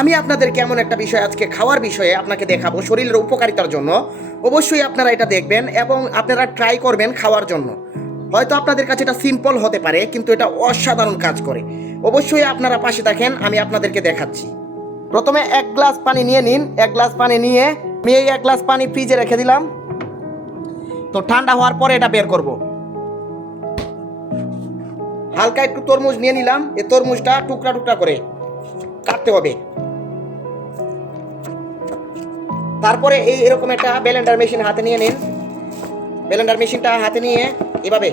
আমি আপনাদেরকে এমন একটা বিষয় আজকে খাওয়ার বিষয়ে আপনাকে দেখাবো শরীরের উপকারিতার জন্য। অবশ্যই আপনারা এটা দেখবেন এবং আপনারা ট্রাই করবেন খাওয়ার জন্য। হয়তো আপনাদের কাছে এটা সিম্পল হতে পারে, কিন্তু এটা অসাধারণ কাজ করে। অবশ্যই আপনারা পাশে থাকেন, আমি আপনাদেরকে দেখাচ্ছি। প্রথমে 1 গ্লাস পানি নিয়ে নিন। 1 গ্লাস পানি নিয়ে আমি এই 1 গ্লাস পানি ফ্রিজে রেখে দিলাম। তো ঠান্ডা হওয়ার পরে এটা বের করব। হালকা একটু তরমুজ নিয়ে নিলাম। এই তরমুজটা টুকরা টুকরা করে কাটতে হবে। তারপরে এরকম একটা ব্লেন্ডার মেশিন হাতে নিয়ে নিন। ব্লেন্ডার মেশিনটা হাতে নিয়ে এভাবে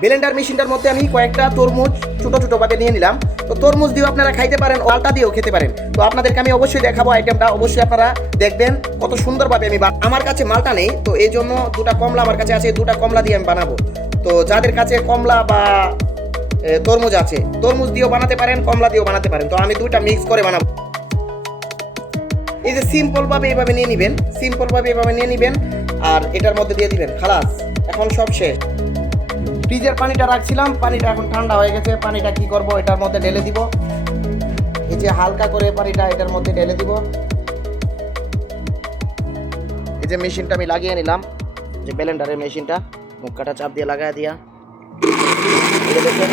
ব্লেন্ডার মেশিনটার মধ্যে আমি কয়েকটা তরমুজ ছোটো ছোটোভাবে নিয়ে নিলাম। তো তরমুজ দিয়েও আপনারা খাইতে পারেন, মালটা দিয়েও খেতে পারেন। তো আপনাদেরকে আমি অবশ্যই দেখাবো আইটেমটা, অবশ্যই আপনারা দেখবেন কত সুন্দরভাবে আমি আমার কাছে মালটা নেই, তো এই জন্য 2টা কমলা আমার কাছে আছে, 2টা কমলা দিয়ে আমি বানাবো। তো যাদের কাছে কমলা বা তরমুজ আছে, তরমুজ দিয়েও বানাতে পারেন, কমলা দিয়েও বানাতে পারেন। তো আমি 2টা মিক্স করে বানাবো। এই যে সিম্পলভাবে এইভাবে নিয়ে নেবেন, সিম্পলভাবে এভাবে নিয়ে নেবেন আর এটার মধ্যে দিয়ে দিবেন। খালাস, এখন সব শেষ। ফ্রিজের পানিটা রাখছিলাম, পানিটা এখন ঠান্ডা হয়ে গেছে। পানিটা কি করব, এটার মধ্যে ঢেলে দিব। এই যে হালকা করে পানিটা এটার মধ্যে ঢেলে দিব। এই যে মেশিনটা আমি লাগিয়ে নিলাম, যে ব্লেন্ডারের মেশিনটা মুখটা চাপ দিয়ে লাগাই দিয়া, দেখেন